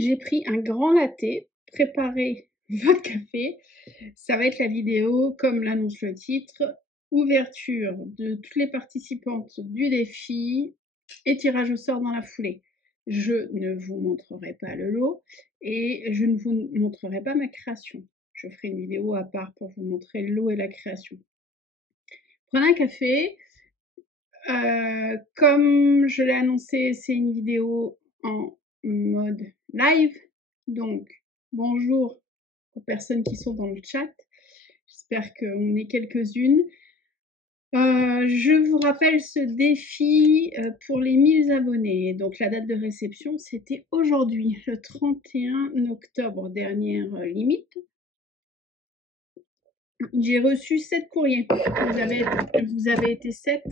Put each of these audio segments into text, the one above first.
j'ai pris un grand latte, préparez votre café. Ça va être la vidéo, comme l'annonce le titre, ouverture de toutes les participantes du défi et tirage au sort dans la foulée. Je ne vous montrerai pas le lot et je ne vous montrerai pas ma création. Je ferai une vidéo à part pour vous montrer le lot et la création. Prenez un café. Comme je l'ai annoncé, c'est une vidéo en mode live. Donc, bonjour aux personnes qui sont dans le chat. J'espère qu'on est quelques-unes. Je vous rappelle ce défi pour les 1000 abonnés. Donc, la date de réception, c'était aujourd'hui, le 31 octobre, dernière limite. J'ai reçu 7 courriers. Vous avez été 7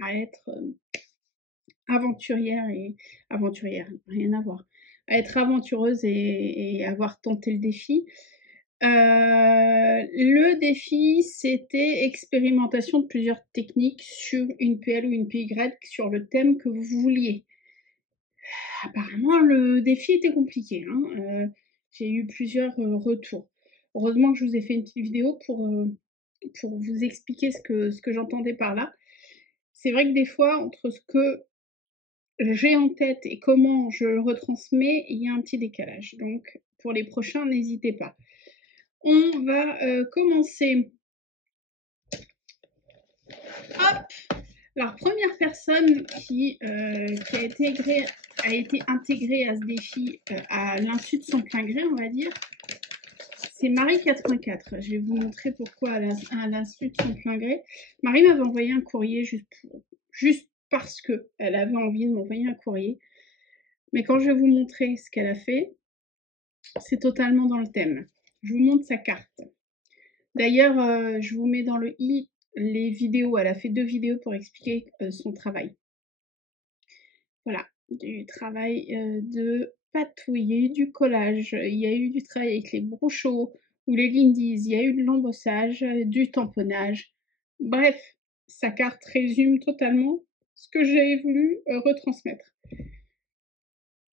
à être aventurière, rien à voir, à être aventureuse et avoir tenté le défi. Le défi, c'était expérimentation de plusieurs techniques sur une PL ou une PY sur le thème que vous vouliez. Apparemment, le défi était compliqué, hein. J'ai eu plusieurs retours. Heureusement que je vous ai fait une petite vidéo pour vous expliquer ce que j'entendais par là. C'est vrai que des fois, entre ce que j'ai en tête et comment je le retransmets, il y a un petit décalage. Donc, pour les prochains, n'hésitez pas. On va commencer. Hop! Alors, première personne qui a été intégrée à ce défi à l'insu de son plein gré, on va dire, c'est Marie84. Je vais vous montrer pourquoi à l'insu de son plein gré. Marie m'avait envoyé un courrier juste parce qu'elle avait envie de m'envoyer un courrier. Mais quand je vais vous montrer ce qu'elle a fait, c'est totalement dans le thème. Je vous montre sa carte. D'ailleurs, je vous mets dans le i les vidéos. Elle a fait 2 vidéos pour expliquer son travail. Voilà, du travail de patouiller, du collage. Il y a eu du travail avec les brochos ou les lindies. Il y a eu de l'embossage, du tamponnage. Bref, sa carte résume totalement ce que j'avais voulu retransmettre.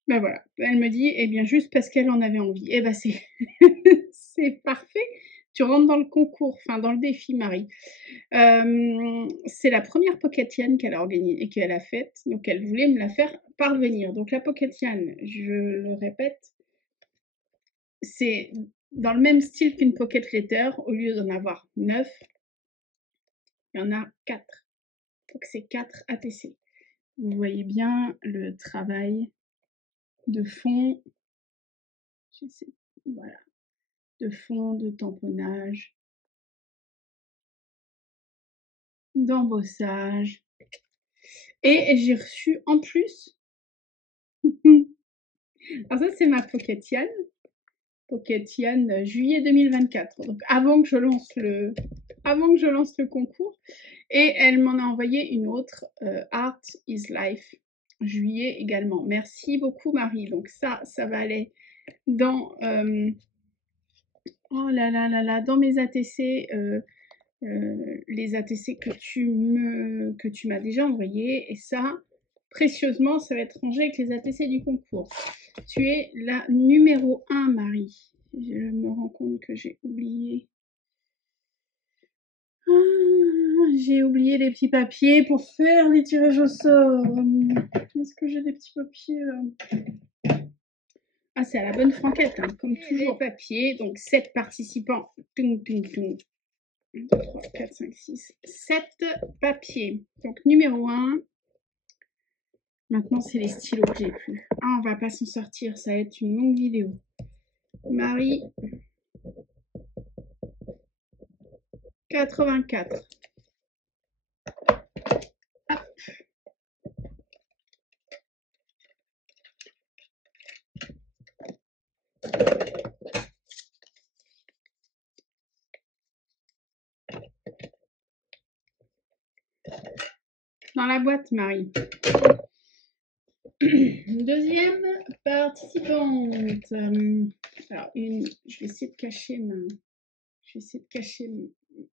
Ben voilà, elle me dit, eh bien juste parce qu'elle en avait envie. Eh ben c'est c'est parfait. Tu rentres dans le concours, enfin dans le défi, Marie. C'est la première Pocketienne qu'elle a organisée et qu'elle a faite, donc elle voulait me la faire parvenir. Donc la Pocketienne, je le répète, c'est dans le même style qu'une Pocket Letter. Au lieu d'en avoir 9, il y en a 4. Donc c'est 4 ATC. Vous voyez bien le travail de fond. Voilà, de fond, de tamponnage, d'embossage. Et j'ai reçu en plus, alors ça c'est ma Pocketienne, juillet 2024, donc avant que je lance le concours. Et elle m'en a envoyé une autre, Art is Life, juillet également. Merci beaucoup Marie. Donc ça va aller dans oh là là là là, dans mes ATC, les ATC que tu m'as déjà envoyé. Et ça, précieusement, ça va être rangé avec les ATC du concours. Tu es la numéro 1, Marie. Je me rends compte que j'ai oublié. J'ai oublié les petits papiers pour faire les tirages au sort. Est-ce que j'ai des petits papiers là? Ah, c'est à la bonne franquette, hein, comme toujours. Papier, donc 7 participants. Tung, tung, tung. 1, 2, 3, 4, 5, 6, 7 papiers. Donc numéro 1. Maintenant, c'est les stylos que j'ai plus. Ah, on va pas s'en sortir, ça va être une longue vidéo. Marie 84. Hop. Dans la boîte, Marie. Deuxième participante. Alors, je vais essayer de cacher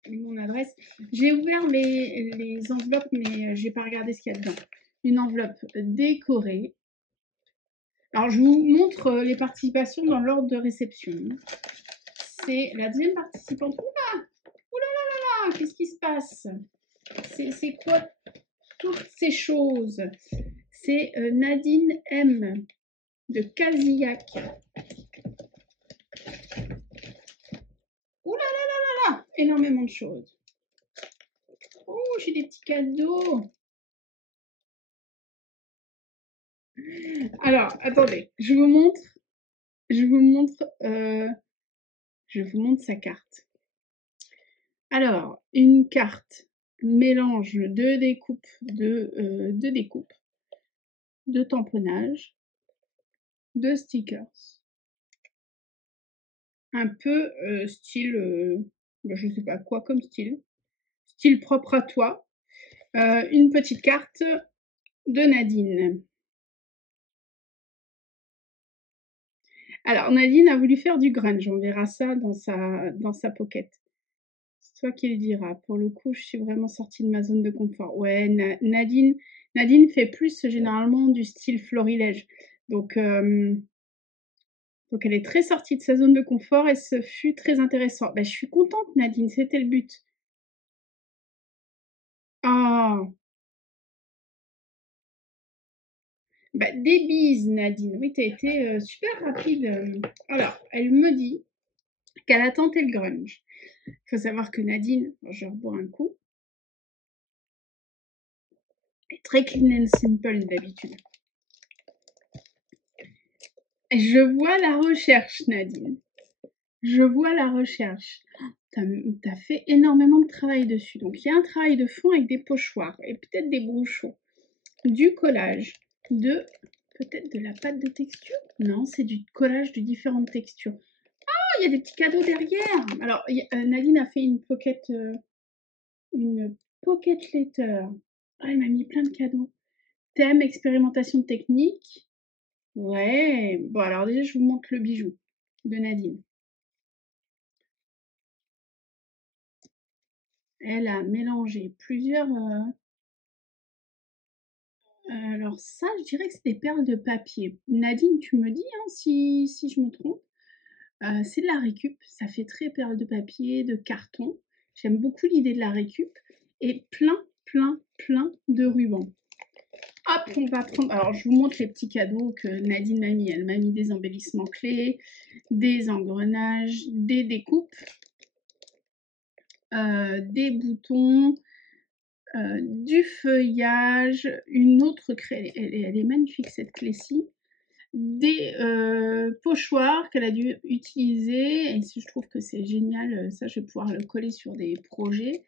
mon adresse. J'ai ouvert les enveloppes, mais je n'ai pas regardé ce qu'il y a dedans. Une enveloppe décorée. Alors, je vous montre les participations dans l'ordre de réception. C'est la deuxième participante. Oula! Oula là là là! Qu'est-ce qui se passe? C'est quoi toutes ces choses? C'est Nadine M de Casillac. Oula là là là là! Énormément de choses. Oh, j'ai des petits cadeaux. Alors, attendez, je vous montre sa carte. Alors, une carte mélange de découpes, de tamponnage, de stickers. Un peu style, je sais pas quoi comme style. Style propre à toi. Une petite carte de Nadine. Alors, Nadine a voulu faire du grunge. On verra ça dans sa pocket. C'est toi qui le diras. Pour le coup, je suis vraiment sortie de ma zone de confort. Ouais, Nadine fait plus généralement du style florilège. Donc elle est très sortie de sa zone de confort et ce fut très intéressant. Bah, je suis contente, Nadine, c'était le but. Oh, bah, des bises, Nadine. Oui, t'as été super rapide. Alors, elle me dit qu'elle a tenté le grunge. Il faut savoir que Nadine, je rebois un coup, est très clean and simple d'habitude. Je vois la recherche, Nadine. Je vois la recherche. T'as fait énormément de travail dessus. Donc, il y a un travail de fond avec des pochoirs et peut-être des brochons. Du collage, peut-être de la pâte de texture. Non, c'est du collage de différentes textures. Ah, il y a des petits cadeaux derrière. Alors, Nadine a fait une pocket letter. Ah, elle m'a mis plein de cadeaux. Thème, expérimentation de technique. Ouais. Bon, alors déjà, je vous montre le bijou de Nadine. Elle a mélangé plusieurs... alors ça, je dirais que c'est des perles de papier. Nadine, tu me dis hein, si je me trompe. C'est de la récup, ça fait très perles de papier, de carton. J'aime beaucoup l'idée de la récup. Et plein de rubans. Hop, on va prendre... Alors, je vous montre les petits cadeaux que Nadine m'a mis. Elle m'a mis des embellissements clés, des engrenages, des découpes, des boutons, du feuillage, une autre clé. Elle est magnifique, cette clé-ci. Des pochoirs qu'elle a dû utiliser, et je trouve que c'est génial, ça je vais pouvoir le coller sur des projets,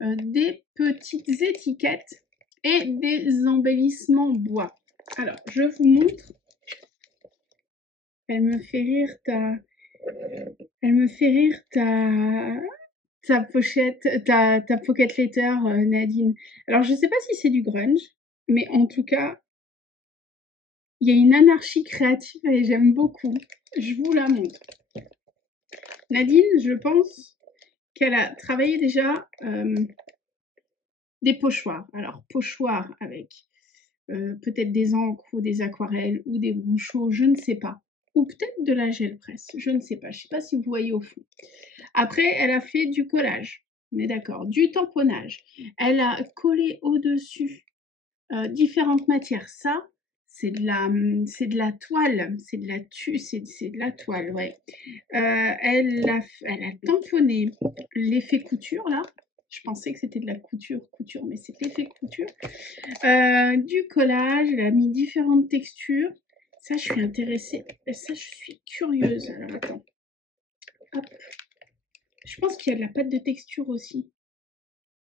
des petites étiquettes et des embellissements bois. Alors, je vous montre. Elle me fait rire ta pochette, ta pocket letter, Nadine. Alors, je sais pas si c'est du grunge, mais en tout cas, il y a une anarchie créative et j'aime beaucoup. Je vous la montre. Nadine, je pense qu'elle a travaillé déjà des pochoirs. Alors, pochoirs avec peut-être des encres ou des aquarelles ou des brochos, je ne sais pas. Ou peut-être de la gel presse, je ne sais pas. Je ne sais pas si vous voyez au fond. Après, elle a fait du collage, on est d'accord, du tamponnage. Elle a collé au-dessus différentes matières. Ça, c'est de la toile, c'est de la toile, ouais. Elle a tamponné l'effet couture là. Je pensais que c'était de la couture, mais c'est l'effet couture. Du collage, elle a mis différentes textures. Ça, je suis intéressée. Ça, je suis curieuse. Alors, attends. Hop. Je pense qu'il y a de la pâte de texture aussi.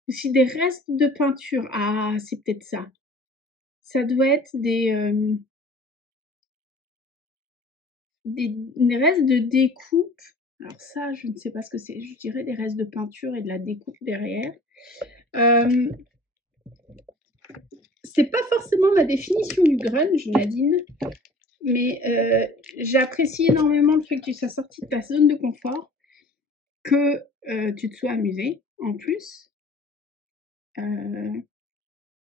Aussi des restes de peinture. Ah, c'est peut-être ça. Ça doit être des restes de découpe. Alors ça, je ne sais pas ce que c'est. Je dirais des restes de peinture et de la découpe derrière. C'est pas forcément ma définition du grunge, Nadine, mais j'apprécie énormément le fait que tu sois sortie de ta zone de confort, que tu te sois amusée en plus.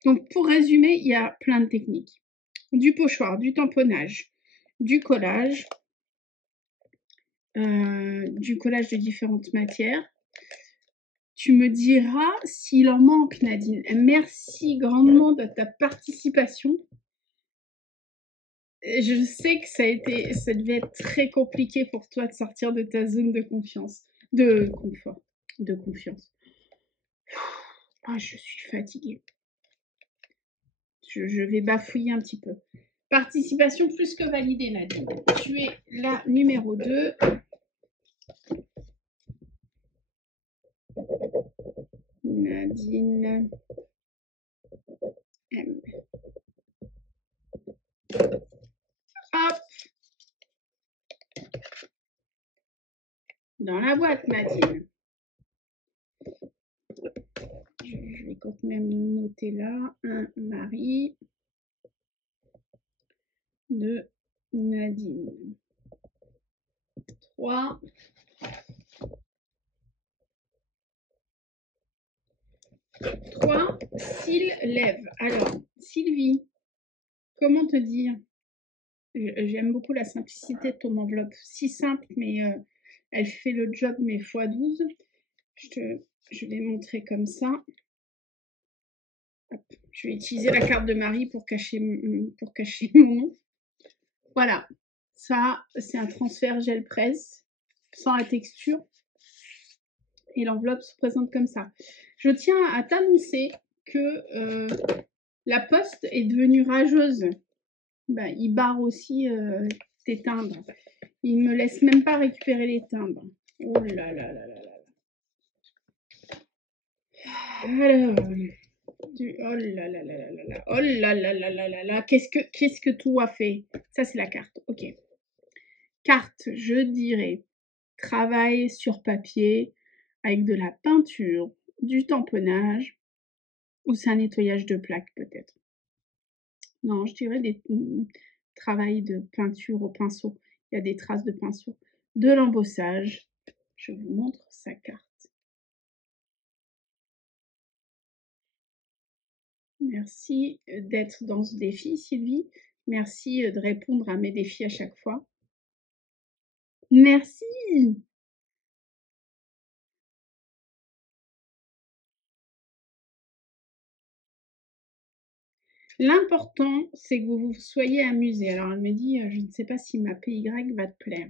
Donc pour résumer, il y a plein de techniques. Du pochoir, du tamponnage, du collage de différentes matières. Tu me diras s'il en manque, Nadine. Merci grandement de ta participation. Je sais que ça devait être très compliqué pour toi de sortir de ta zone de confiance, de confort, de confiance. Ah, je suis fatiguée. Je vais bafouiller un petit peu. Participation plus que validée, Nadine. Tu es la numéro 2. Nadine M. Hop. Dans la boîte, Nadine. Je vais quand même noter là. 1, Marie. 2, Nadine. 3. Cils lève. Alors, Sylvie, comment te dire? J'aime beaucoup la simplicité de ton enveloppe. Si simple, mais elle fait le job, mais x12. Je vais montrer comme ça. Hop. Je vais utiliser la carte de Marie pour cacher mon nom. Voilà. Ça, c'est un transfert gel presse sans la texture. Et l'enveloppe se présente comme ça. Je tiens à t'annoncer que la poste est devenue rageuse. Ben, il barre aussi tes timbres. Il ne me laisse même pas récupérer les timbres. Oh là là là là là. Alors, oh là là là là là là. Oh là là là là là là. Qu'est-ce que tout a fait? Ça, c'est la carte. Ok. Carte, je dirais, travail sur papier avec de la peinture, du tamponnage, ou c'est un nettoyage de plaques peut-être. Non, je dirais des travail de peinture au pinceau. Il y a des traces de pinceau. De l'embossage. Je vous montre sa carte. Merci d'être dans ce défi, Sylvie. Merci de répondre à mes défis à chaque fois. Merci. L'important, c'est que vous vous soyez amusés. Alors, elle me dit, je ne sais pas si ma PY va te plaire.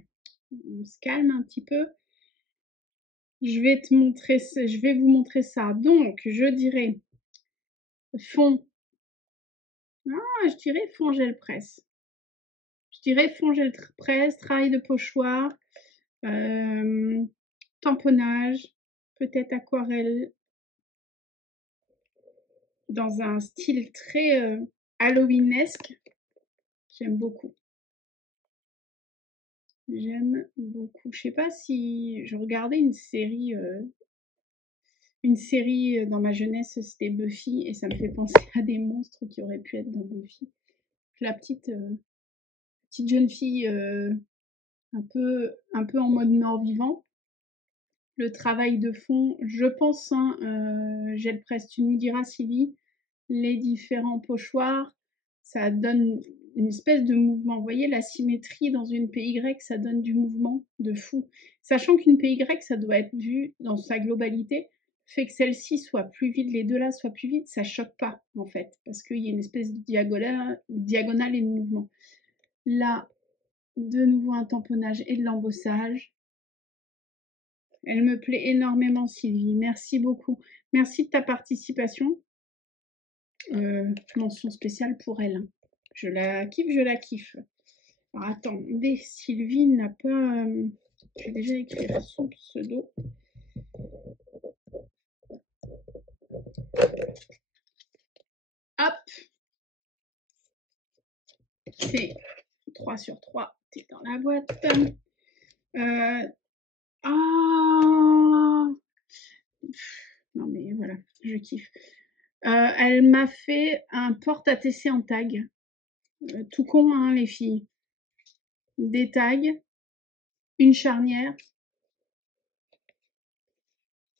On se calme un petit peu. Je vais vous montrer ça. Donc, je dirais fond. Ah, je dirais fond gel presse. Je dirais fond gel presse, travail de pochoir, tamponnage, peut-être aquarelle, dans un style très halloweenesque. J'aime beaucoup. J'aime beaucoup. Je sais pas si je regardais une série dans ma jeunesse, c'était Buffy, et ça me fait penser à des monstres qui auraient pu être dans Buffy. La petite jeune fille un peu en mode mort-vivant. Le travail de fond, je pense, hein, gel presse, tu nous diras, Sylvie, les différents pochoirs, ça donne une espèce de mouvement. Vous voyez la symétrie dans une PY, ça donne du mouvement de fou. Sachant qu'une PY, ça doit être vu dans sa globalité, fait que celle-ci soit plus vide, les deux là soient plus vides, ça choque pas en fait, parce qu'il y a une espèce de diagonale et de mouvement. Là, de nouveau un tamponnage et de l'embossage. Elle me plaît énormément, Sylvie. Merci beaucoup. Merci de ta participation. Mention spéciale pour elle. Je la kiffe. Alors, attendez, Sylvie n'a pas... je vais déjà écrire son pseudo. Hop. C'est 3 sur 3. T'es dans la boîte. Non mais voilà, je kiffe. Elle m'a fait un porte-à-TC en tag. Tout con, hein, les filles. Des tags, une charnière,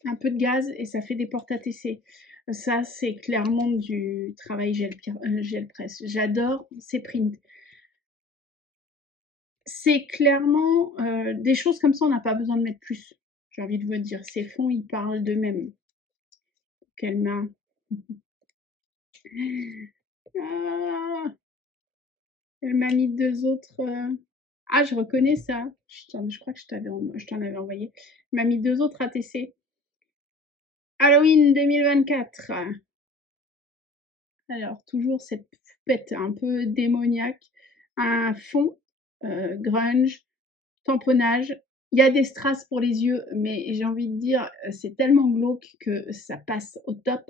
un peu de gaz et ça fait des porte-à-TC. Ça, c'est clairement du travail gel presse. J'adore ces prints. c'est clairement des choses comme ça, on n'a pas besoin de mettre plus. J'ai envie de vous dire, ces fonds, ils parlent d'eux-mêmes. Quelle main. Ah, elle m'a mis 2 autres. Ah, je reconnais ça. Je crois que je t'en avais envoyé. Elle m'a mis 2 autres ATC. Halloween 2024. Alors, toujours cette poupette un peu démoniaque. Un fond grunge, tamponnage. Il y a des strass pour les yeux, mais j'ai envie de dire, c'est tellement glauque que ça passe au top.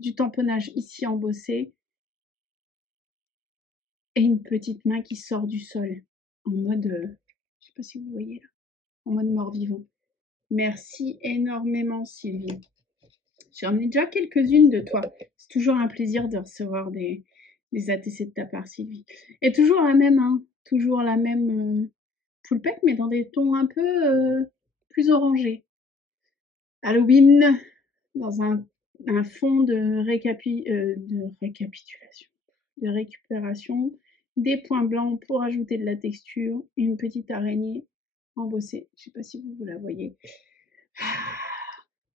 Du tamponnage ici embossé. Et une petite main qui sort du sol. En mode, je sais pas si vous voyez là, en mode mort-vivant. Merci énormément Sylvie. J'en ai déjà quelques-unes de toi. C'est toujours un plaisir de recevoir des ATC de ta part Sylvie. Et toujours la même, hein. Toujours la même poulpette, mais dans des tons un peu plus orangés. Halloween, dans un fond de récapitulation, de récupération, des points blancs pour ajouter de la texture, une petite araignée embossée. Je ne sais pas si vous la voyez.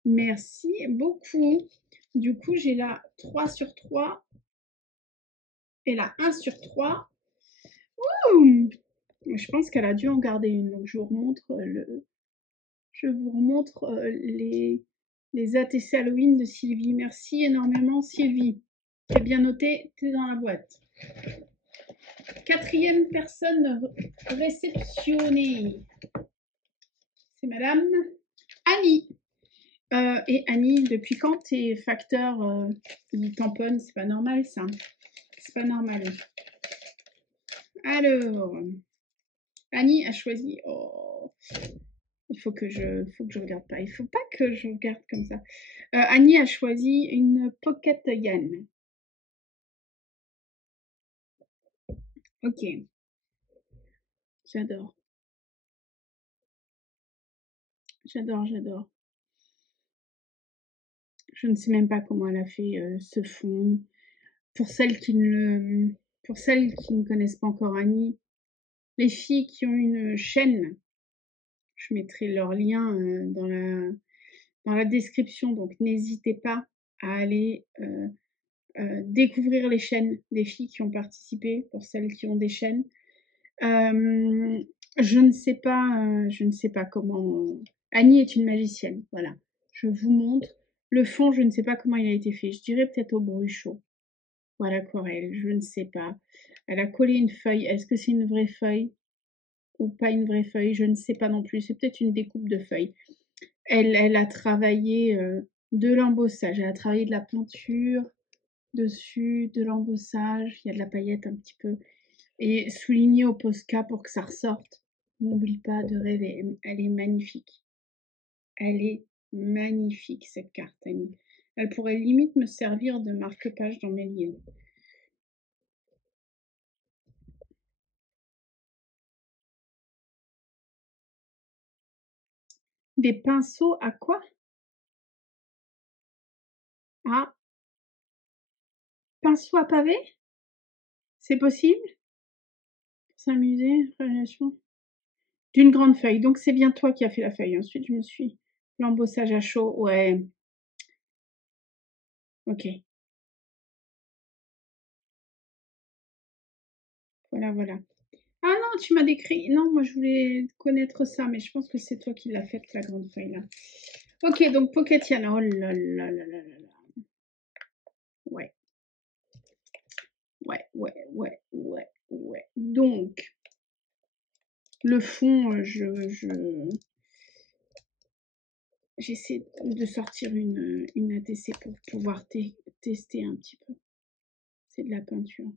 Merci beaucoup. Du coup, j'ai la 3 sur 3 et la 1 sur 3. Ouh, je pense qu'elle a dû en garder une. Donc, je vous remontre les ATC Halloween de Sylvie. Merci énormément, Sylvie. C'est bien noté, t'es dans la boîte. 4e personne réceptionnée. C'est Madame Annie. Et Annie, depuis quand tes facteurs ils tamponnent? C'est pas normal ça. C'est pas normal. Alors, Annie a choisi. Oh, il faut que je regarde pas. Il faut pas que je regarde comme ça. Annie a choisi une Pocket Yann. Ok. J'adore. J'adore, j'adore. Je ne sais même pas comment elle a fait ce fond. Pour celles qui ne connaissent pas encore Annie, les filles qui ont une chaîne, je mettrai leur lien dans la description, donc n'hésitez pas à aller découvrir les chaînes des filles qui ont participé, pour celles qui ont des chaînes. Je ne sais pas comment. Annie est une magicienne, voilà. Je vous montre. Le fond, je ne sais pas comment il a été fait. Je dirais peut-être au bruchot. Ou à l'aquarelle, je ne sais pas. Elle a collé une feuille. Est-ce que c'est une vraie feuille ou pas une vraie feuille? Je ne sais pas non plus. C'est peut-être une découpe de feuilles. Elle a travaillé de l'embossage. Elle a travaillé de la peinture dessus, de l'embossage. Il y a de la paillette un petit peu. Et souligné au Posca pour que ça ressorte. N'oublie pas de rêver. Elle est magnifique. Elle est magnifique cette carte, Annie. Elle pourrait limite me servir de marque-page dans mes livres. Des pinceaux à quoi? Ah, pinceau à pavé? C'est possible? Pour s'amuser, relation. D'une grande feuille. Donc c'est bien toi qui as fait la feuille. Ensuite, je me suis. L'embossage à chaud, ouais. Ok. Voilà, voilà. Ah non, tu m'as décrit. Non, moi je voulais connaître ça, mais je pense que c'est toi qui l'as faite, la grande feuille là. Ok, donc Pocket Yana. Oh là là là là là là. Ouais. Ouais, ouais, ouais, ouais, ouais. Donc, le fond, j'essaie de sortir une ATC pour pouvoir tester un petit peu. C'est de la peinture.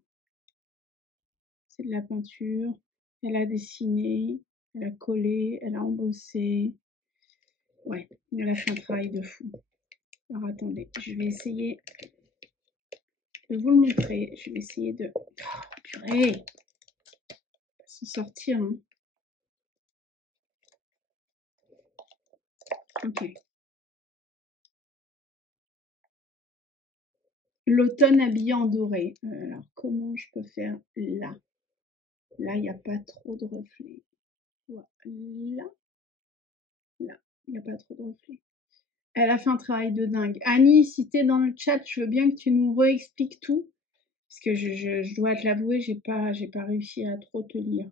C'est de la peinture. Elle a dessiné, elle a collé, elle a embossé. Ouais, elle a fait un travail de fou. Alors attendez, je vais essayer de vous le montrer. Je vais essayer de... Oh, purée! On va s'en sortir, hein. Ok. L'automne habillé en doré. Alors, comment je peux faire là? Là, il n'y a pas trop de reflets. Voilà. Là, il n'y a pas trop de reflets. Elle a fait un travail de dingue. Annie, si t'es dans le chat, je veux bien que tu nous réexpliques tout. Parce que je dois te l'avouer, j'ai pas réussi à trop te lire.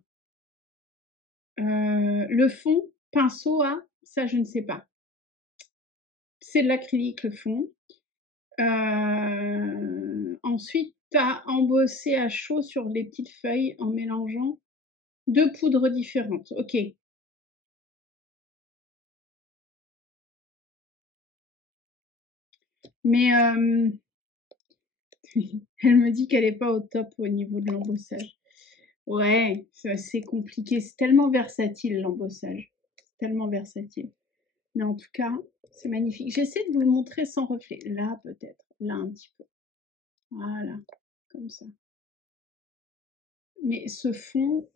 Le fond, pinceau à, ça je ne sais pas. C'est de l'acrylique le fond. Ensuite, tu as embossé à chaud sur les petites feuilles en mélangeant 2 poudres différentes. Ok. Mais elle me dit qu'elle n'est pas au top au niveau de l'embossage. Ouais, c'est compliqué. C'est tellement versatile l'embossage. C'est tellement versatile. Mais en tout cas, c'est magnifique. J'essaie de vous le montrer sans reflet. Là, peut-être. Là, un petit peu. Voilà. Comme ça. Mais ce fond,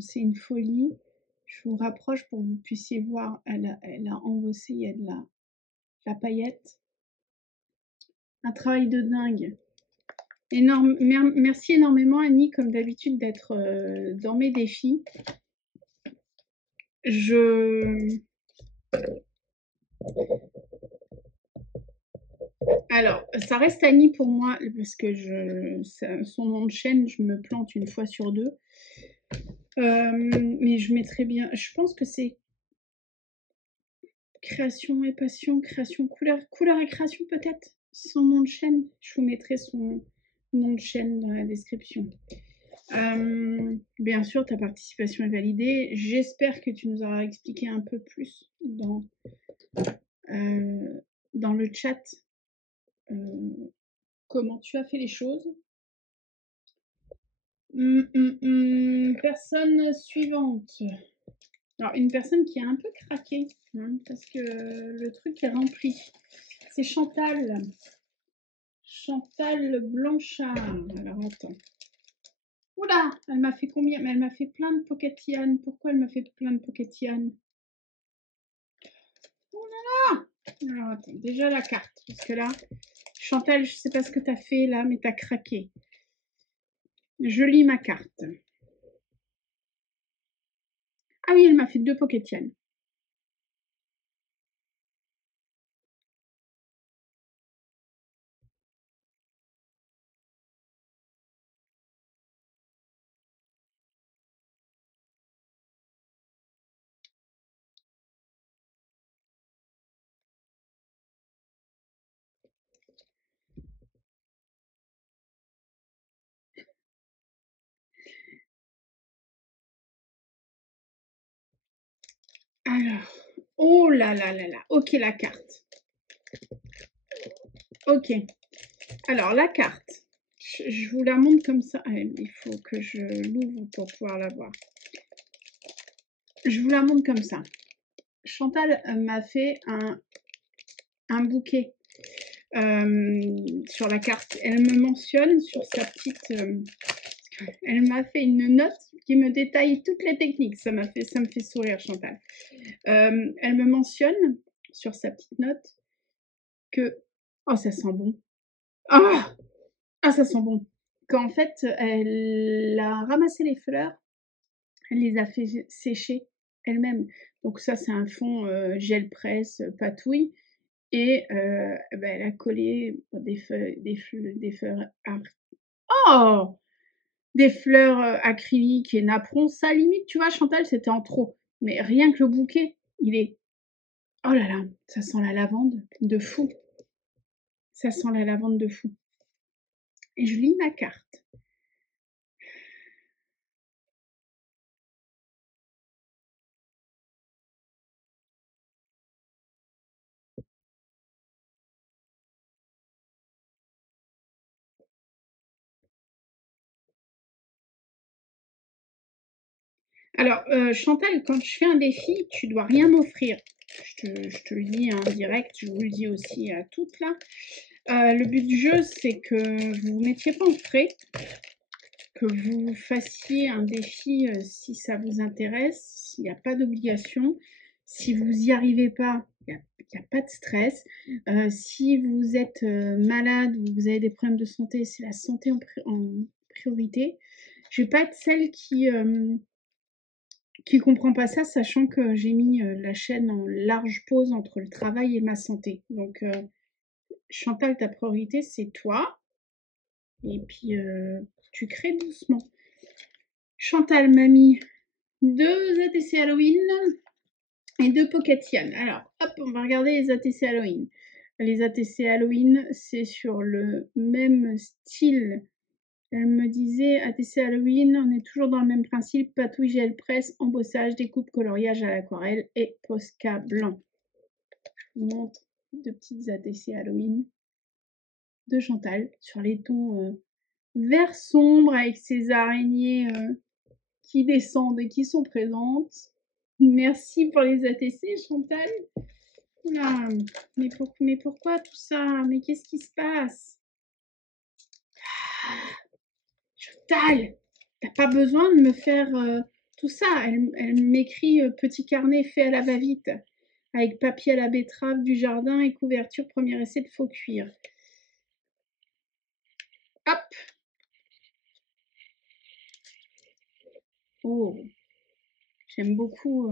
c'est une folie. Je vous rapproche pour que vous puissiez voir. Elle a embossé, il y a de la paillette. Un travail de dingue. Merci énormément, Annie, comme d'habitude, d'être dans mes défis. Alors, ça reste Annie pour moi, parce que son nom de chaîne, je me plante une fois sur deux. Mais je mettrais bien, je pense que c'est création et passion, création, couleur et création peut-être, son nom de chaîne. Je vous mettrai son nom de chaîne dans la description. Bien sûr, ta participation est validée. J'espère que tu nous auras expliqué un peu plus dans le chat comment tu as fait les choses. Personne suivante. Alors, une personne qui a un peu craqué, hein, parce que le truc est rempli. C'est Chantal. Chantal Blanchard. Alors, attends. Oula, elle m'a fait combien? Mais elle m'a fait plein de Pocket-Yann. Pourquoi elle m'a fait plein de Pocket-Yann? Oh là là! Alors, attends, déjà la carte. Parce que là, Chantal, je sais pas ce que tu as fait là, mais tu as craqué. Je lis ma carte. Ah oui, elle m'a fait 2 Pocket-Yann. Alors, oh là là là là. Ok, la carte. Ok. Alors, la carte. Je vous la montre comme ça. Ah, il faut que je l'ouvre pour pouvoir la voir. Je vous la montre comme ça. Chantal m'a fait un bouquet sur la carte. Elle me mentionne sur sa petite... elle m'a fait une note qui me détaille toutes les techniques. Ça me fait sourire, Chantal. Elle me mentionne sur sa petite note que... Oh, ça sent bon. Ah, ça sent bon. Qu'en fait, elle a ramassé les fleurs, elle les a fait sécher elle-même. Donc ça, c'est un fond gel presse, patouille. Et elle a collé des fleurs oh, des fleurs acryliques et napperons. Ça, limite, tu vois, Chantal, c'était en trop. Mais rien que le bouquet, il est... Oh là là, ça sent la lavande de fou. Ça sent la lavande de fou. Et je lis ma carte. Alors, Chantal, quand je fais un défi, tu dois rien m'offrir. Je te le dis en direct, je vous le dis aussi à toutes là. Le but du jeu, c'est que vous ne vous mettiez pas en frais, que vous fassiez un défi si ça vous intéresse, il n'y a pas d'obligation. Si vous n'y arrivez pas, il n'y a pas de stress. Si vous êtes malade ou vous avez des problèmes de santé, c'est la santé en priorité. Je vais pas être celle qui comprend pas ça, sachant que j'ai mis la chaîne en large pause entre le travail et ma santé. Donc, Chantal, ta priorité, c'est toi. Et puis, tu crées doucement. Chantal m'a mis 2 ATC Halloween et 2 Pocket Yann. Alors, hop, on va regarder les ATC Halloween. Les ATC Halloween, c'est sur le même style. Elle me disait ATC Halloween, on est toujours dans le même principe, patouille, gel presse, embossage, découpe, coloriage à l'aquarelle et Posca blanc. Je vous montre 2 petites ATC Halloween de Chantal sur les tons vert sombre avec ces araignées qui descendent et qui sont présentes. Merci pour les ATC, Chantal. Oula, mais pourquoi tout ça? Mais qu'est-ce qui se passe? Chantal, t'as pas besoin de me faire tout ça. Elle m'écrit petit carnet fait à la va-vite, avec papier à la betterave du jardin et couverture, premier essai de faux cuir. Hop. Oh, j'aime beaucoup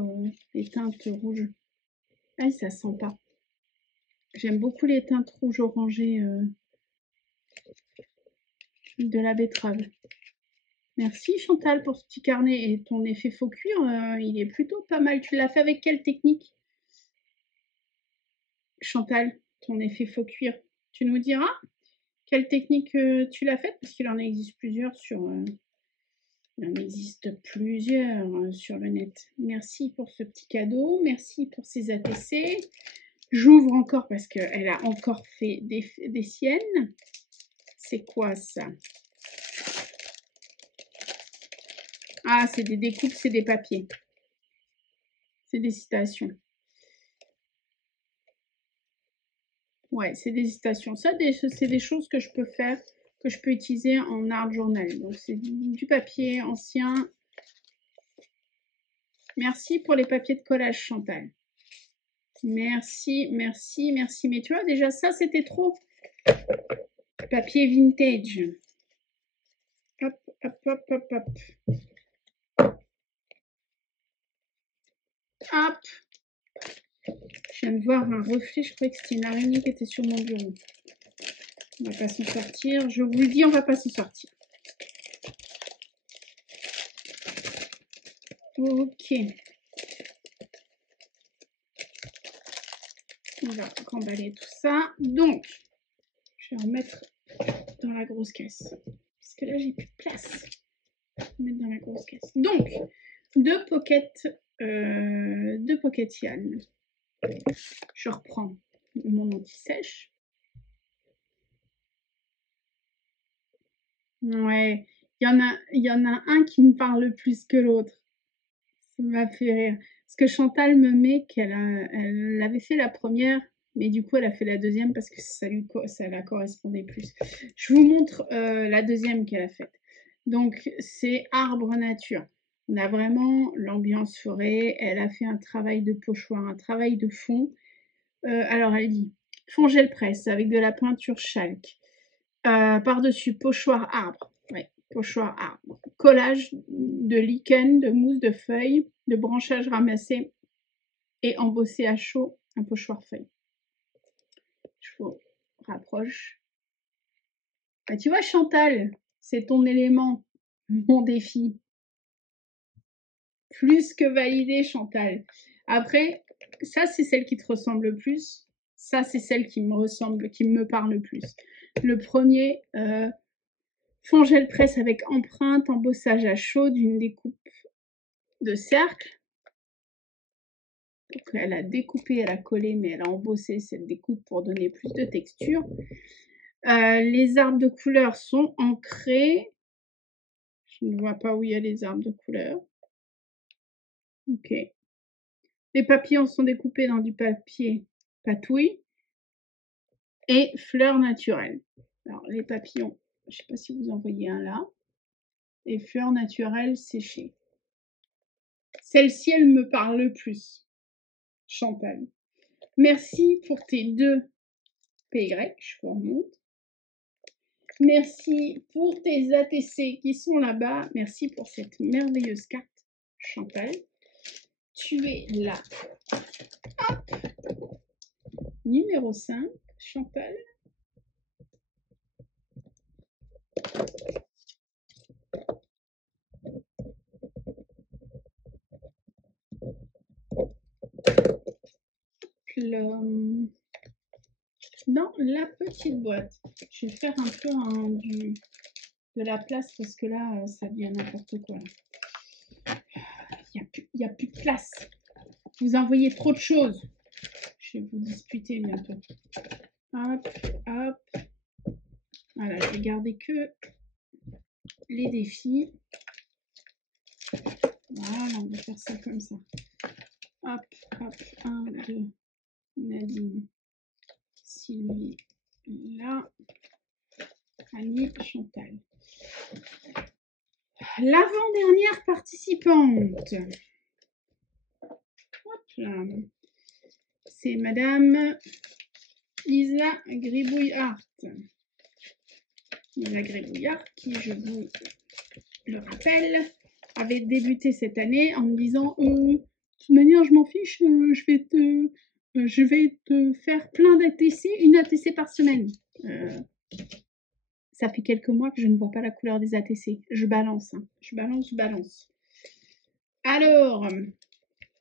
les teintes rouges. Ah, ça sent pas. J'aime beaucoup les teintes rouges orangées de la betterave. Merci Chantal pour ce petit carnet. Et ton effet faux cuir, il est plutôt pas mal. Tu l'as fait avec quelle technique? Chantal, ton effet faux cuir, tu nous diras quelle technique tu l'as faite? Parce qu'il en existe plusieurs sur... il en existe plusieurs sur le net. Merci pour ce petit cadeau. Merci pour ces ATC. J'ouvre encore parce qu'elle a encore fait des siennes. C'est quoi ça? Ah, c'est des découpes, c'est des papiers. C'est des citations. Ouais, c'est des citations. Ça, c'est des choses que je peux faire, que je peux utiliser en art journal. Donc, c'est du papier ancien. Merci pour les papiers de collage, Chantal. Merci, merci, merci. Mais tu vois, déjà, ça, c'était trop. Papier vintage. Hop, hop, hop, hop, hop. Hop. Je viens de voir un reflet. Je croyais que c'était une araignée qui était sur mon bureau. On va pas s'en sortir. Je vous le dis, on va pas s'en sortir. Ok. On va remballer tout ça. Donc, je vais remettre dans la grosse caisse. Parce que là, j'ai plus de place. Je vais mettre dans la grosse caisse. Donc, 2 pockets Yann. Je reprends mon anti-sèche. Ouais, il y en a un qui me parle plus que l'autre. Ça m'a fait rire. Parce que Chantal me met elle avait fait la première, mais du coup, elle a fait la deuxième parce que ça la correspondait plus. Je vous montre la deuxième qu'elle a faite. Donc, c'est arbre nature. On a vraiment l'ambiance forêt. Elle a fait un travail de pochoir, un travail de fond. Alors, elle dit fond gel presse avec de la peinture chalk. Par-dessus, pochoir arbre. Ouais, pochoir arbre. Collage de lichen, de mousse de feuilles, de branchages ramassés et embossé à chaud, un pochoir feuille. Je vous rapproche. Bah, tu vois, Chantal, c'est ton élément, mon défi. Plus que validé, Chantal. Après, ça, c'est celle qui te ressemble le plus. Ça, c'est celle qui me ressemble, qui me parle le plus. Le premier, fond gel presse avec empreinte, embossage à chaud d'une découpe de cercle. Donc, elle a découpé, elle a collé, mais elle a embossé cette découpe pour donner plus de texture. Les arbres de couleur sont ancrés. Je ne vois pas où il y a les arbres de couleur. Ok. Les papillons sont découpés dans du papier patouille et fleurs naturelles. Alors, les papillons, je ne sais pas si vous en voyez un là. Et fleurs naturelles séchées. Celle-ci, elle me parle le plus. Chantal. Merci pour tes 2 PY, je vous remonte. Merci pour tes ATC qui sont là-bas. Merci pour cette merveilleuse carte, Chantal. Tu es là. Hop. Numéro 5, Chantal. Plum. Dans la petite boîte. Je vais faire un peu de la place parce que là, ça devient n'importe quoi. Il n'y a plus de place. Vous envoyez trop de choses. Je vais vous disputer bientôt. Hop, hop. Voilà, je vais garder que les défis. Voilà, on va faire ça comme ça. Hop, hop, 1, 2, Nadine, Sylvie, là, Annie, Chantal. L'avant-dernière participante. Hop là. C'est Madame Lisa Gribouillard. Lisa Gribouillard, qui, je vous le rappelle, avait débuté cette année en me disant de toute manière, je m'en fiche, je vais te faire plein d'ATC, une ATC par semaine. Ça fait quelques mois que je ne vois pas la couleur des ATC. Je balance, hein. Je balance. Alors,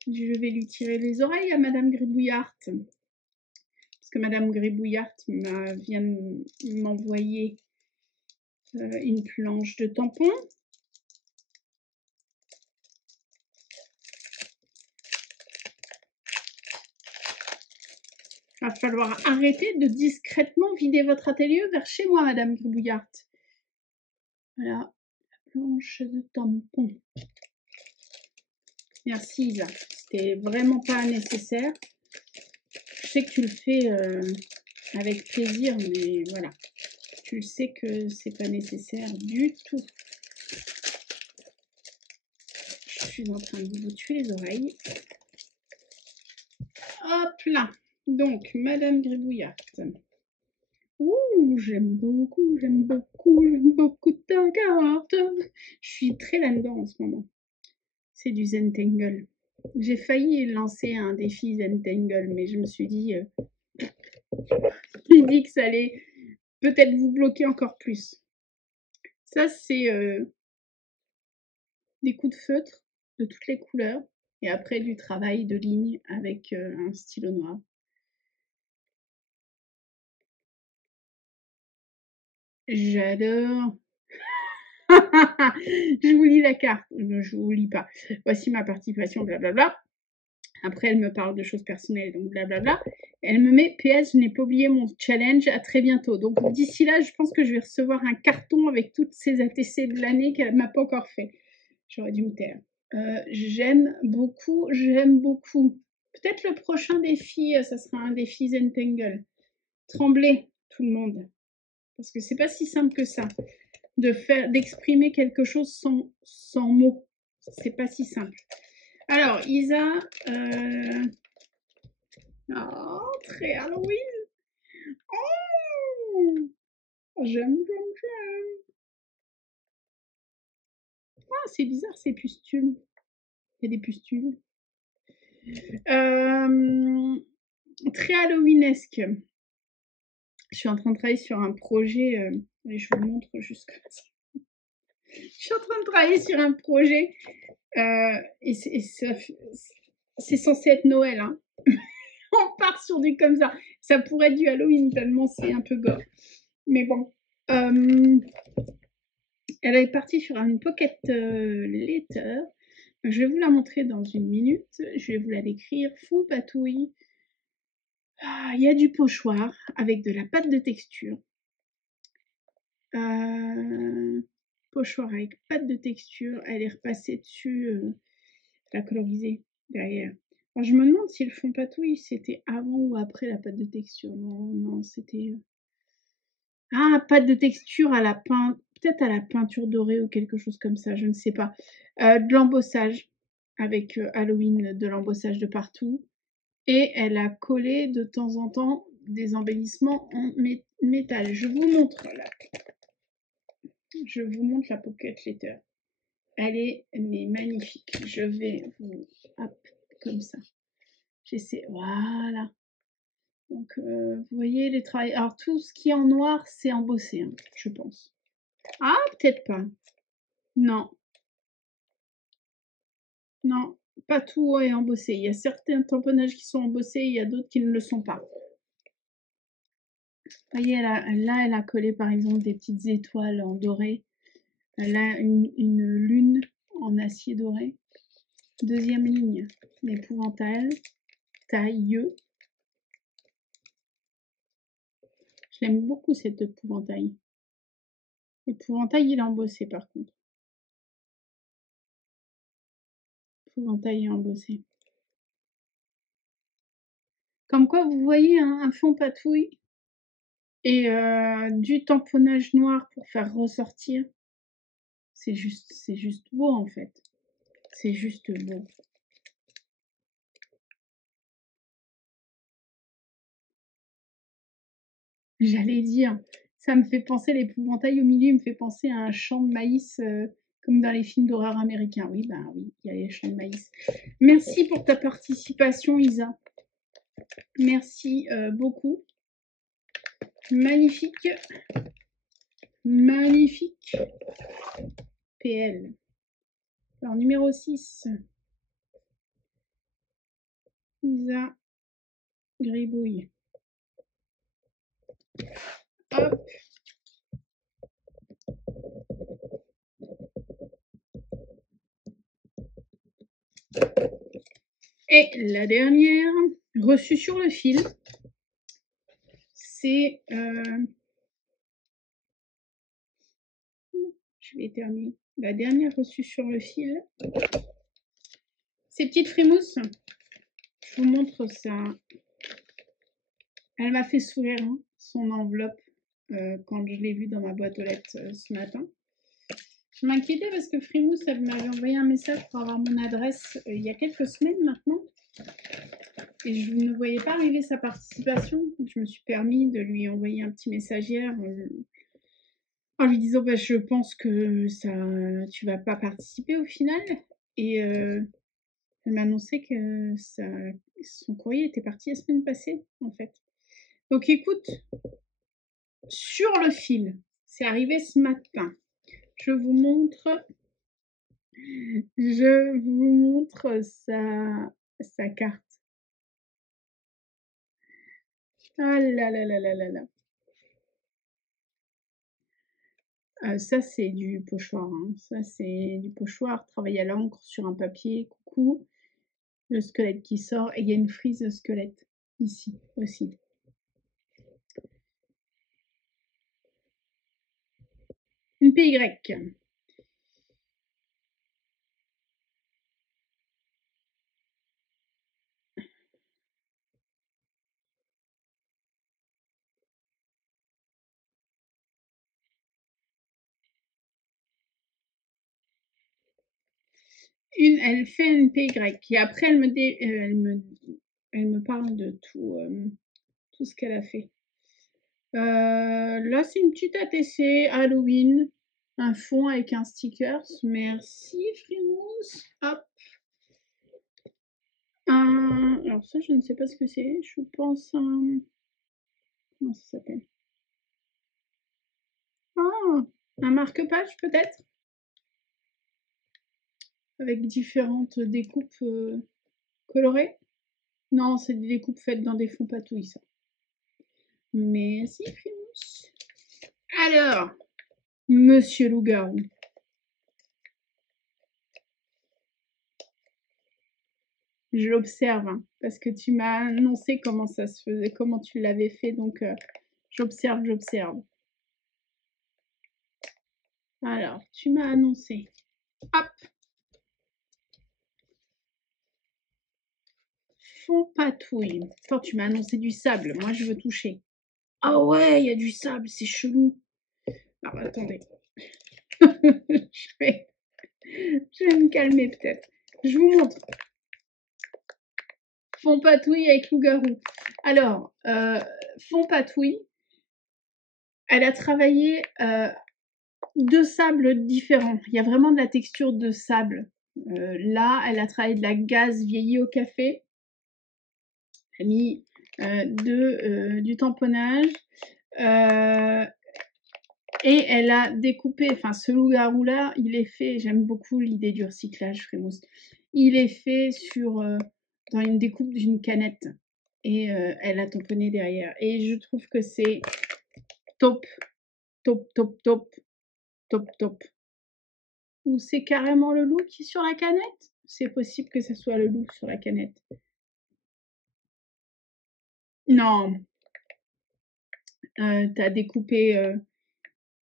je vais lui tirer les oreilles à Madame Gribouillard. Parce que Madame Gribouillard vient de m'envoyer une planche de tampons. Il va falloir arrêter de discrètement vider votre atelier vers chez moi, Madame Gribouillard. Voilà, la planche de tampons. Merci Isa, c'était vraiment pas nécessaire. Je sais que tu le fais avec plaisir, mais voilà. Tu le sais que c'est pas nécessaire du tout. Je suis en train de vous tuer les oreilles. Hop là. Donc, Madame Gribouillard. Ouh, j'aime beaucoup ta carte. Je suis très là-dedans en ce moment. C'est du Zentangle. J'ai failli lancer un défi Zentangle, mais je me suis dit, j'ai dit que ça allait peut-être vous bloquer encore plus. Ça, c'est des coups de feutre de toutes les couleurs et après du travail de ligne avec un stylo noir. J'adore. Je vous lis la carte. Je vous lis pas. Voici ma participation, blablabla. Après, elle me parle de choses personnelles, donc blablabla. Elle me met PS, je n'ai pas oublié mon challenge, à très bientôt. Donc d'ici là, je pense que je vais recevoir un carton avec toutes ces ATC de l'année qu'elle m'a pas encore fait. J'aurais dû me taire. J'aime beaucoup. Peut-être le prochain défi, ça sera un défi Zentangle. Tremblez, tout le monde. Parce que c'est pas si simple que ça. D'exprimer quelque chose sans mots. C'est pas si simple. Alors, Isa, oh, très Halloween. Oh, j'aime. Ah, c'est bizarre ces pustules. Il y a des pustules. Très Halloweenesque. Je suis en train de travailler sur un projet, et je vous le montre juste comme ça. Je suis en train de travailler sur un projet, et c'est censé être Noël, hein. On part sur du comme ça. Ça pourrait être du Halloween tellement c'est un peu gore. Mais bon. Elle est partie sur une pocket letter. Je vais vous la montrer dans une minute. Je vais vous la décrire. Fond patouille. Il y a du pochoir avec de la pâte de texture. Pochoir avec pâte de texture. Elle est repassée dessus. La colorisée derrière. Alors, je me demande si le fond patouille c'était avant ou après la pâte de texture. Non, c'était. Ah, pâte de texture à la peinture. Peut-être à la peinture dorée ou quelque chose comme ça, je ne sais pas. De l'embossage avec Halloween, de l'embossage de partout. Et elle a collé de temps en temps des embellissements en métal. Je vous montre là. Je vous montre la Pocket Letter. Elle est mais magnifique. Je vais vous... Hop, comme ça. J'essaie... Voilà. Donc, vous voyez les travails... Alors, tout ce qui est en noir, c'est embossé, hein, je pense. Ah, peut-être pas. Non. Non, pas tout est embossé. Il y a certains tamponnages qui sont embossés, il y a d'autres qui ne le sont pas. Vous voyez, là, elle a collé par exemple des petites étoiles en doré. Elle a une lune en acier doré. Deuxième ligne, l'épouvantail, tailleux. Je l'aime beaucoup cette épouvantail. L'épouvantail, il est embossé par contre. L'épouvantail est embossé. Comme quoi, vous voyez un fond patouille et du tamponnage noir pour faire ressortir. C'est juste beau en fait. C'est juste beau. J'allais dire, ça me fait penser, l'épouvantail au milieu, il me fait penser à un champ de maïs comme dans les films d'horreur américains. Oui, ben oui, il y a les champs de maïs. Merci pour ta participation, Isa. Merci beaucoup. Magnifique. Magnifique. PL. Alors, numéro 6. Isa Gribouille. Hop. Et la dernière, reçue sur le fil, c'est... je vais éternuer. La dernière reçue sur le fil, ces petites frémousses. Je vous montre ça. Elle m'a fait sourire, hein, son enveloppe, quand je l'ai vue dans ma boîte aux lettres ce matin. Je m'inquiétais parce que Frimousse, elle m'avait envoyé un message pour avoir mon adresse il y a quelques semaines maintenant. Et je ne voyais pas arriver sa participation. Donc je me suis permis de lui envoyer un petit message hier en lui disant bah, je pense que tu vas pas participer au final. Et elle m'a annoncé que son courrier était parti la semaine passée, en fait. Donc écoute, sur le fil, c'est arrivé ce matin. Je vous montre sa carte. Ah là là là là là là. Ça, c'est du pochoir. Hein. Ça, c'est du pochoir travaillé à l'encre sur un papier. Coucou. Le squelette qui sort. Et il y a une frise de squelette ici aussi. Une PY. Elle fait une PY. Et après, elle me parle de tout ce qu'elle a fait. Là, c'est une petite ATC Halloween. Un fond avec un sticker. Merci, Frimousse. Hop. Alors ça, je ne sais pas ce que c'est. Je pense un... Comment ça s'appelle? Ah, un marque-page peut-être? Avec différentes découpes colorées? Non, c'est des découpes faites dans des fonds patouilles, ça. Merci, Frimousse. Alors, Monsieur Loup-garou. Je l'observe, hein, parce que tu m'as annoncé comment ça se faisait, comment tu l'avais fait, donc j'observe. Alors, tu m'as annoncé. Hop. Fond patouille. Attends, tu m'as annoncé du sable. Moi, je veux toucher. Ah ouais, il y a du sable, c'est chelou. Alors, attendez. je vais me calmer peut-être. Je vous montre. Fond patouille avec loup-garou. Alors, fond patouille. Elle a travaillé deux sables différents. Il y a vraiment de la texture de sable. Là, elle a travaillé de la gaze vieillie au café. Elle a mis du tamponnage. Et elle a découpé, enfin ce loup-garou là, il est fait, j'aime beaucoup l'idée du recyclage Frimousse. Il est fait sur dans une découpe d'une canette et elle a tamponné derrière. Et je trouve que c'est top, top, top, top, top, top. Ou c'est carrément le loup qui est sur la canette? C'est possible que ce soit le loup sur la canette. Non, t'as découpé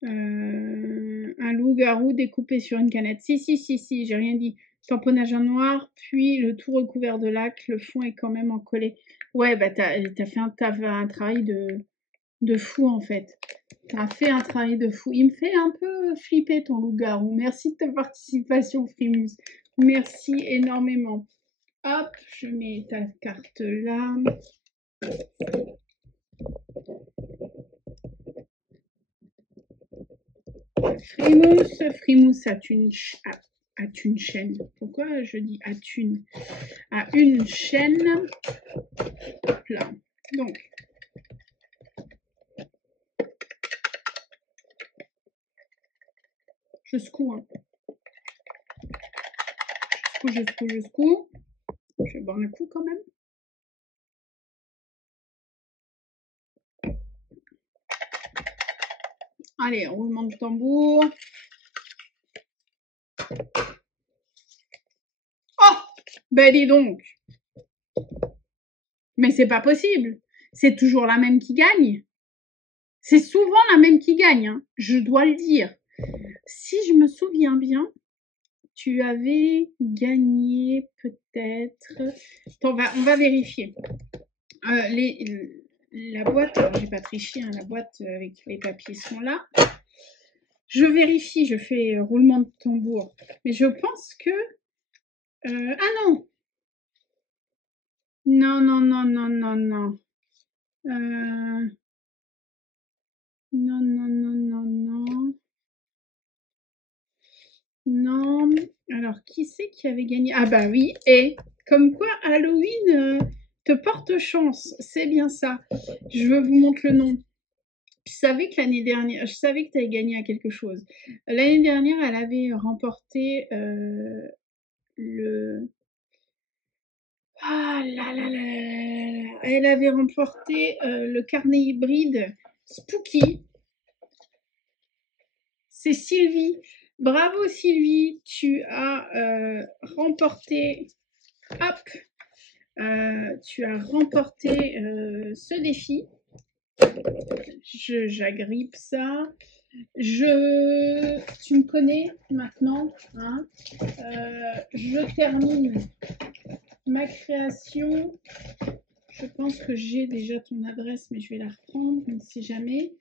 un loup-garou découpé sur une canette. Si, j'ai rien dit. Tamponnage en noir, puis le tout recouvert de lac, le fond est quand même encollé. Ouais, bah t'as fait un travail de fou en fait. T'as fait un travail de fou. Il me fait un peu flipper ton loup-garou. Merci de ta participation, Frimousse. Merci énormément. Hop, je mets ta carte là. Frimousse a une chaîne. Pourquoi je dis a une chaîne. Hop là. Donc, je secoue. Hein. Je secoue. Je vais boire un coup quand même. Allez, roulement de tambour. Oh, ben dis donc. Mais c'est pas possible. C'est toujours la même qui gagne. C'est souvent la même qui gagne, hein, je dois le dire. Si je me souviens bien, tu avais gagné peut-être... On va vérifier. La boîte, alors j'ai pas triché, hein, la boîte avec les papiers sont là. Je vérifie, je fais roulement de tambour. Mais je pense que... ah non! Non. Non. Non. Alors, qui c'est qui avait gagné? Ah bah oui, et comme quoi Halloween te porte chance. C'est bien ça. Je vous montre le nom. Je savais que l'année dernière, je savais que tu avais gagné à quelque chose. L'année dernière, elle avait remporté le... Ah là là là là. Elle avait remporté le carnet hybride Spooky. C'est Sylvie. Bravo Sylvie, tu as remporté, hop, tu as remporté ce défi. J'agrippe ça. Tu me connais maintenant, hein, je termine ma création. Je pense que j'ai déjà ton adresse, mais je vais la reprendre, on ne sait jamais.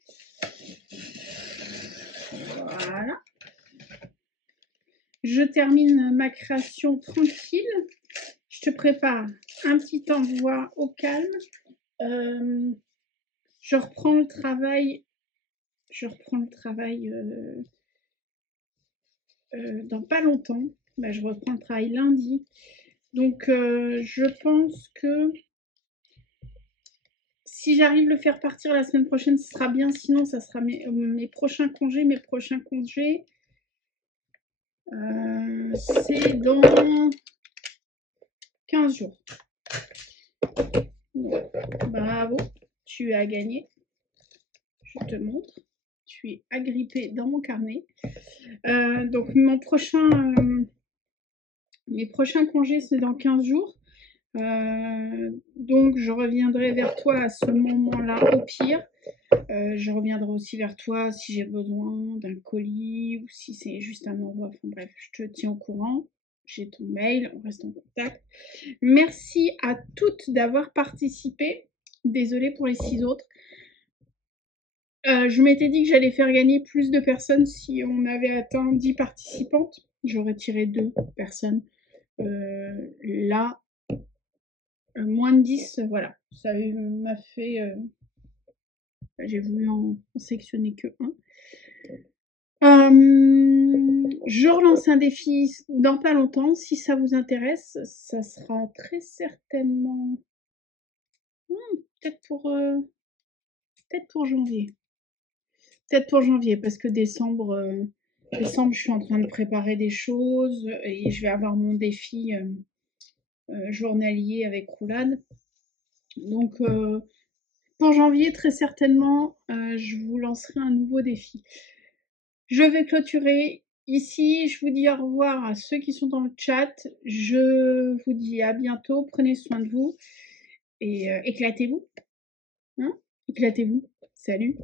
Voilà. Je termine ma création tranquille. Je te prépare un petit envoi au calme. Je reprends le travail. Dans pas longtemps. Bah, je reprends le travail lundi. Donc, je pense que si j'arrive à le faire partir la semaine prochaine, ce sera bien. Sinon, ça sera mes prochains congés. C'est dans 15 jours. Bravo, tu as gagné. Je te montre. Tu es agrippé dans mon carnet. Donc, mes prochains congés, c'est dans 15 jours. Donc, je reviendrai vers toi à ce moment-là, au pire. Je reviendrai aussi vers toi si j'ai besoin d'un colis ou si c'est juste un envoi. Enfin bref, je te tiens au courant. J'ai ton mail, on reste en contact. Merci à toutes d'avoir participé. Désolée pour les 6 autres. Je m'étais dit que j'allais faire gagner plus de personnes si on avait atteint 10 participantes. J'aurais tiré 2 personnes. Là, moins de 10, voilà. Ça m'a fait... j'ai voulu en sélectionner que 1. Je relance un défi dans pas longtemps. Si ça vous intéresse, ça sera très certainement peut-être pour janvier. Peut-être pour janvier, parce que décembre, je suis en train de préparer des choses et je vais avoir mon défi journalier avec Roulade. Donc, pour janvier, très certainement, je vous lancerai un nouveau défi. Je vais clôturer ici. Je vous dis au revoir à ceux qui sont dans le chat. Je vous dis à bientôt. Prenez soin de vous et éclatez-vous. Hein, éclatez-vous. Salut.